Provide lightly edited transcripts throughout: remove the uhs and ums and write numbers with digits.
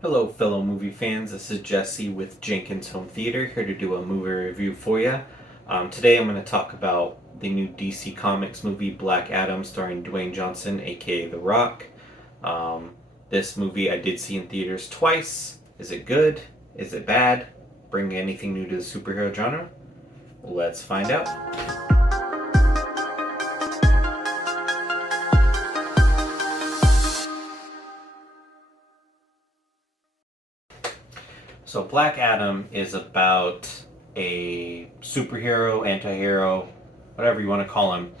Hello, fellow movie fans. This is Jesse with Jenkins Home Theater here to do a movie review for you. Today I'm going to talk about the new DC Comics movie Black Adam starring Dwayne Johnson, aka The Rock. Um, this movie I did see in theaters twice. Is it good? Is it bad? Bring anything new to the superhero genre? Let's find out. So, Black Adam is about a superhero, anti hero, whatever you want to call him,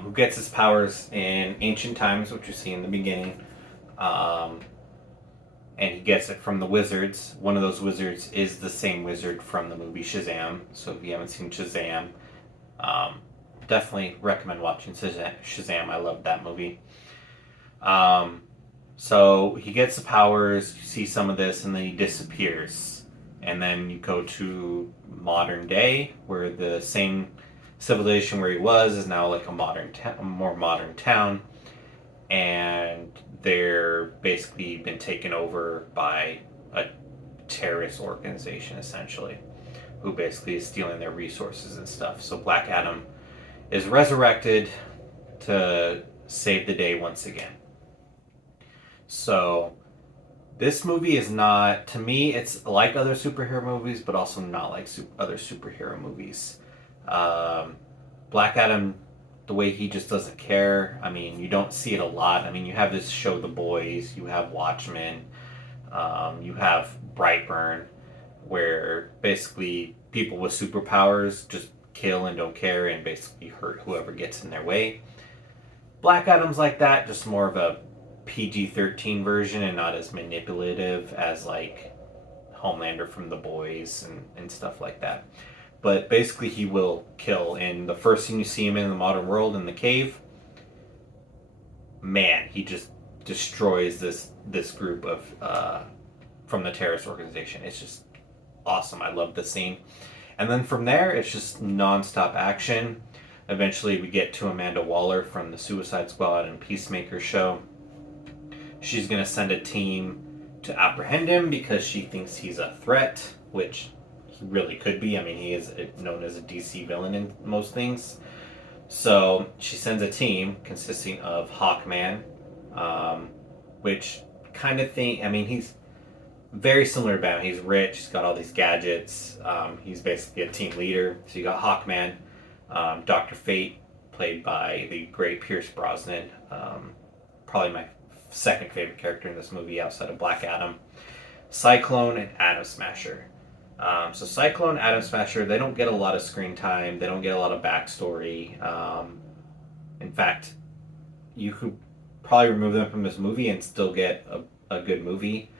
who gets his powers in ancient times, which you see in the beginning. Um, and he gets it from the wizards. One of those wizards is the same wizard from the movie Shazam. So if you haven't seen Shazam, um, definitely recommend watching Shazam. I loved that movie. Um, so he gets the powers, you see some of this, and then he disappears. And then you go to modern day, where the same civilization where he was is now like a more modern town, and they're basically been taken over by a terrorist organization, essentially, who basically is stealing their resources and stuff. So Black Adam is resurrected to save the day once again. So this movie is not, to me, it's like other superhero movies, but also not like other superhero movies. Um, Black Adam, the way he just doesn't care. I mean, you don't see it a lot. I mean, you have this show, The Boys, you have Watchmen, you have Brightburn, where basically people with superpowers just kill and don't care and basically hurt whoever gets in their way. Black Adam's like that, just more of a PG-13 version and not as manipulative as like Homelander from The Boys and stuff like that. But basically, he will kill. And the first thing you see him in the modern world in the cave, man, he just destroys this group of from the terrorist organization. It's just awesome. I love the scene. And then from there, it's just nonstop action. Eventually, we get to Amanda Waller from the Suicide Squad and Peacemaker show. She's going to send a team to apprehend him because she thinks he's a threat, which he really could be. I mean, he is known as a DC villain in most things. So she sends a team consisting of Hawkman, which kind of thing. I mean, he's very similar to Batman. He's rich. He's got all these gadgets. He's basically a team leader. So you got Hawkman, Doctor Fate, played by the great Pierce Brosnan. Probably my second favorite character in this movie outside of Black Adam. Cyclone and Atom Smasher. So Cyclone, Atom Smasher, they don't get a lot of screen time. They don't get a lot of backstory. In fact, you could probably remove them from this movie and still get a good movie.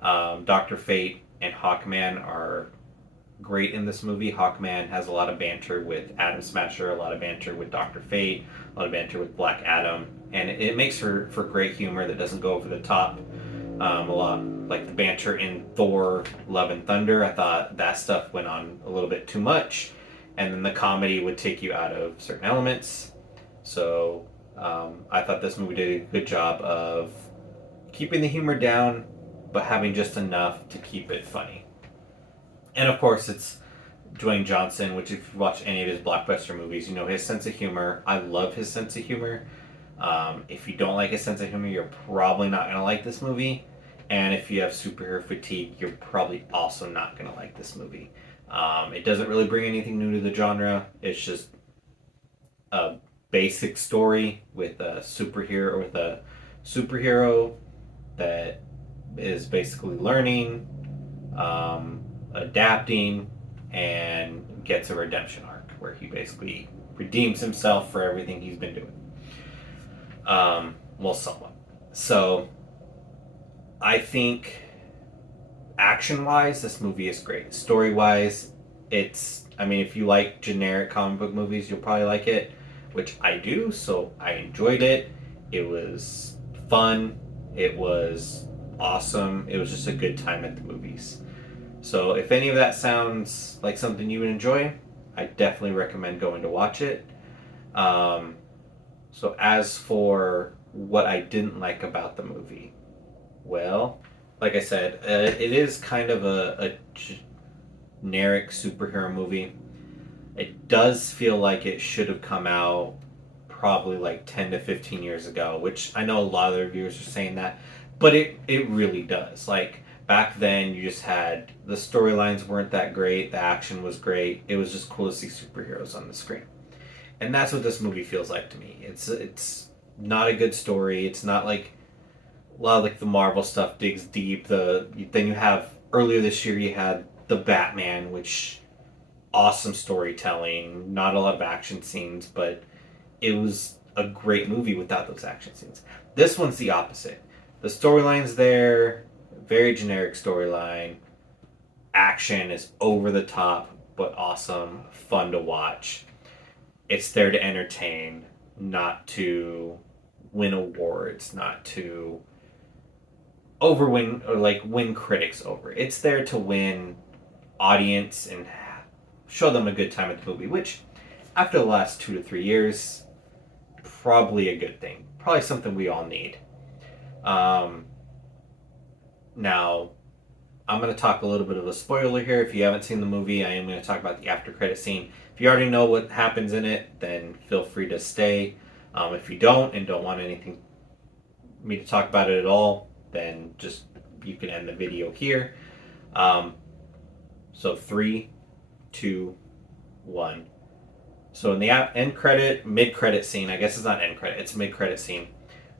Doctor Fate and Hawkman are great in this movie. Hawkman has a lot of banter with Atom Smasher, a lot of banter with Doctor Fate, a lot of banter with Black Adam, and it makes for great humor that doesn't go over the top. A lot like the banter in Thor: Love and Thunder. I thought that stuff went on a little bit too much, and then the comedy would take you out of certain elements. So I thought this movie did a good job of keeping the humor down, but having just enough to keep it funny. And of course, it's Dwayne Johnson, which if you watch any of his blockbuster movies, you know his sense of humor. I love his sense of humor. If you don't like his sense of humor, you're probably not going to like this movie. And if you have superhero fatigue, you're probably also not going to like this movie. It doesn't really bring anything new to the genre. It's just a basic story with a superhero that is basically learning, adapting, and gets a redemption arc where he basically redeems himself for everything he's been doing. Well, somewhat. So, I think action-wise, this movie is great. Story-wise, I mean, if you like generic comic book movies, you'll probably like it, which I do, so I enjoyed it. It was fun. It was awesome. It was just a good time at the movies. So if any of that sounds like something you would enjoy, I definitely recommend going to watch it. Um, so as for what I didn't like about the movie, well, like I said, it is kind of a generic superhero movie. It does feel like it should have come out probably like 10 to 15 years ago, which I know a lot of the reviewers are saying that, but it really does. Like back then, you just had the storylines weren't that great, the action was great. It was just cool to see superheroes on the screen. And that's what this movie feels like to me. It's not a good story. It's not like a lot of like the Marvel stuff digs deep. Then you have earlier this year you had the Batman, which awesome storytelling, not a lot of action scenes, but it was a great movie without those action scenes. This one's the opposite. The storyline's there, very generic storyline. Action is over the top, but awesome, fun to watch. It's there to entertain, not to win awards, not to overwin or like win critics over. It's there to win audience and show them a good time at the movie, which after the last 2 to 3 years, probably a good thing. Probably something we all need. Um, Now, I'm going to talk a little bit of a spoiler here. If you haven't seen the movie, I am going to talk about the after credit scene. If you already know what happens in it, then feel free to stay. If you don't and don't want anything me to talk about it at all, then just you can end the video here. So 3, 2, 1. So in the end credit, mid credit scene, I guess it's not end credit, it's mid credit scene.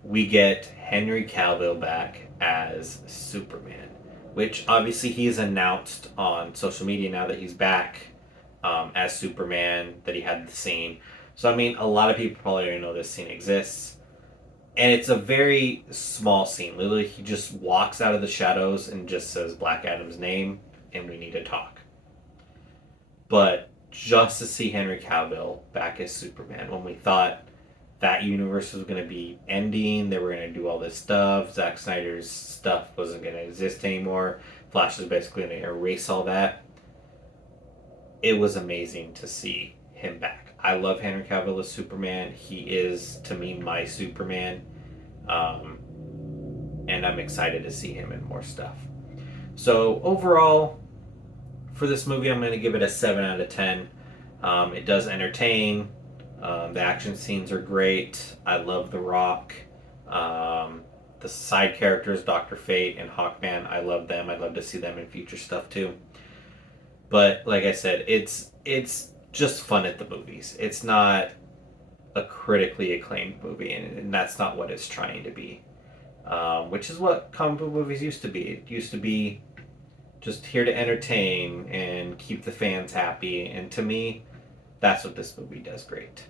We get Henry Cavill back as Superman, which obviously he has announced on social media now that he's back as Superman, that he had the scene. So I mean, a lot of people probably already know this scene exists. And it's a very small scene. Literally, he just walks out of the shadows and just says Black Adam's name, and we need to talk. But just to see Henry Cavill back as Superman, when we thought that universe was going to be ending, they were going to do all this stuff, Zack Snyder's stuff wasn't going to exist anymore, Flash was basically going to erase all that, it was amazing to see him back. I love Henry Cavill as Superman. He is, to me, my Superman. And I'm excited to see him in more stuff. So overall, for this movie, I'm going to give it a 7 out of 10. It does entertain. The action scenes are great. I love The Rock. The side characters, Dr. Fate and Hawkman, I love them. I'd love to see them in future stuff too. But like I said, it's just fun at the movies. It's not a critically acclaimed movie, and that's not what it's trying to be. Which is what comic book movies used to be. It used to be just here to entertain and keep the fans happy, and to me, that's what this movie does great.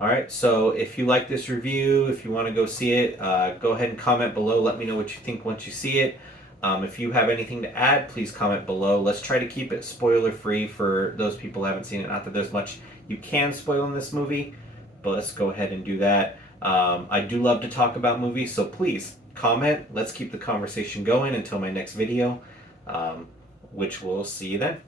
Alright, so if you like this review, if you want to go see it, go ahead and comment below. Let me know what you think once you see it. If you have anything to add, please comment below. Let's try to keep it spoiler free for those people who haven't seen it. Not that there's much you can spoil in this movie, but let's go ahead and do that. I do love to talk about movies, so please comment. Let's keep the conversation going until my next video, which we'll see you then.